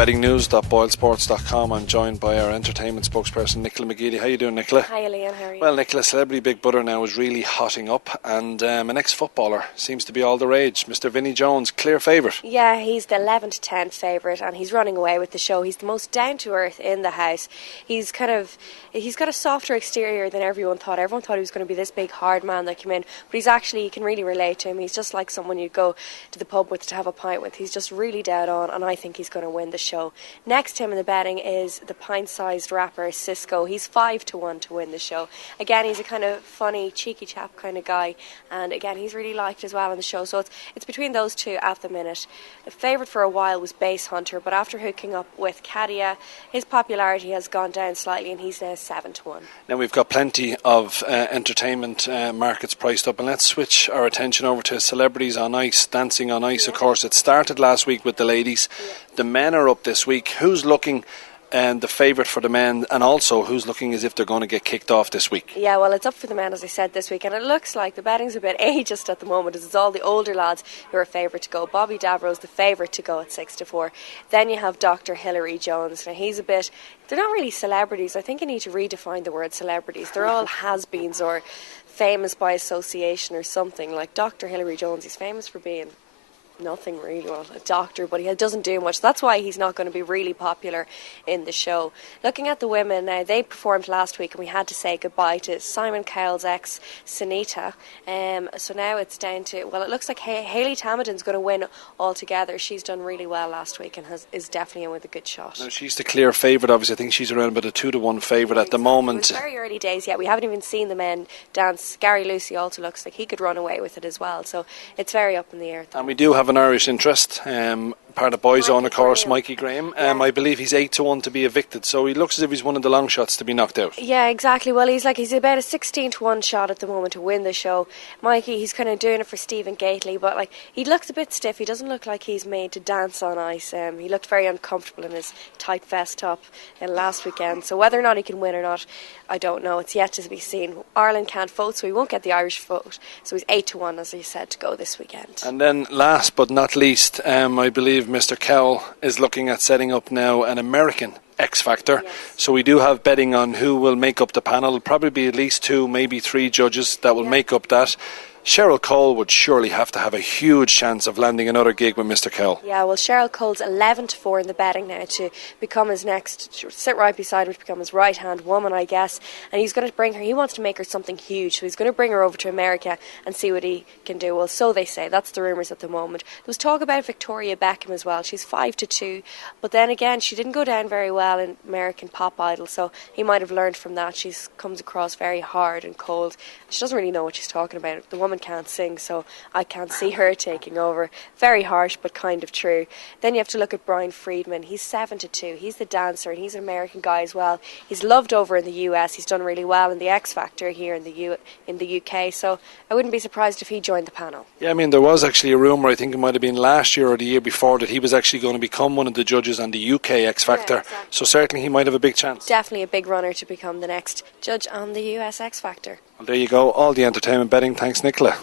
bettingnews.boylesports.com. I'm joined by our entertainment spokesperson Nicola McGeady. How are you doing, Nicola? Hi, Liam. How are you? Well, Nicola, Celebrity Big Brother now is really hotting up, and an ex-footballer seems to be all the rage. Mr. Vinnie Jones, clear favourite. Yeah, he's the 11 to 10 favourite, and he's running away with the show. He's the most down-to-earth in the house. He's got a softer exterior than everyone thought. Everyone thought he was going to be this big hard man that came in, but you can really relate to him. He's just like someone you go to the pub with to have a pint with. He's just really dead on, and I think he's going to win the show. Next to him in the betting is the pint-sized rapper Cisco. He's 5 to 1 to win the show. Again, he's a kind of funny, cheeky chap kind of guy, and again, he's really liked as well in the show. So it's between those two at the minute. The favourite for a while was Base Hunter, but after hooking up with Katia, his popularity has gone down slightly, and he's now 7 to 1. Now we've got plenty of entertainment markets priced up, and let's switch our attention over to celebrities on ice, dancing on ice. Of course, it started last week with the ladies. The men are up this week. Who's looking the favourite for the men, and also who's looking as if they're going to get kicked off this week? Yeah, well, it's up for the men, as I said, this week, and it looks like the betting's a bit ageist at the moment, as it's all the older lads who are favourite to go. Bobby Davro's the favourite to go at 6 to 4. Then you have Dr. Hilary Jones. Now, they're not really celebrities. I think you need to redefine the word celebrities. They're all has-beens or famous by association or something. Like Dr. Hilary Jones, he's famous for being nothing really, well, a doctor, but he doesn't do much. That's why he's not going to be really popular in the show. Looking at the women now, they performed last week, and we had to say goodbye to Simon Cowell's ex, Sunita. So now it's down to, well, it looks like Hayley Tamidon's going to win altogether. She's done really well last week and is definitely in with a good shot. Now, she's the clear favourite, obviously. I think she's around about a 2 to 1 favourite at the moment. It's very early days yet. We haven't even seen the men dance. Gary Lucy also looks like he could run away with it as well. So it's very up in the air. And we do have an Irish interest, part of Boyzone, of course, Mikey Graham. I believe he's 8 to 1 to be evicted, so he looks as if he's one of the long shots to be knocked out. Yeah, exactly. Well, he's about a 16 to 1 shot at the moment to win the show. Mikey, he's kind of doing it for Stephen Gately, but he looks a bit stiff. He doesn't look like he's made to dance on ice. He looked very uncomfortable in his tight vest top last weekend, so whether or not he can win or not, I don't know. It's yet to be seen. Ireland can't vote, so he won't get the Irish vote, so he's 8 to 1, as you said, to go this weekend. And then last but not least, I believe Mr. Cowell is looking at setting up now an American X Factor. Yes. So we do have betting on who will make up the panel. It'll probably be at least 2, maybe 3 judges that will make up that. Cheryl Cole would surely have to have a huge chance of landing another gig with Mr. Cowell. Yeah, well, Cheryl Cole's 11 to 4 in the betting now to become his next, sit right beside her to become his right-hand woman, I guess. And he's going to bring her, he wants to make her something huge, so he's going to bring her over to America and see what he can do. Well, so they say. That's the rumours at the moment. There was talk about Victoria Beckham as well. She's 5 to 2, but then again, she didn't go down very well in American Pop Idol, so he might have learned from that. She comes across very hard and cold. She doesn't really know what she's talking about. The woman can't sing, so I can't see her taking over. Very harsh, but kind of true. Then you have to look at Brian Friedman. He's 7 to 2. He's the dancer, and he's an American guy as well. He's loved over in the US. He's done really well in the X Factor here in the UK, so I wouldn't be surprised if he joined the panel. Yeah, I mean, there was actually a rumour, I think it might have been last year or the year before, that he was actually going to become one of the judges on the UK X Factor. Yeah, exactly. So certainly he might have a big chance. Definitely a big runner to become the next judge on the US X Factor. Well, there you go, all the entertainment betting. Thanks, Nicola.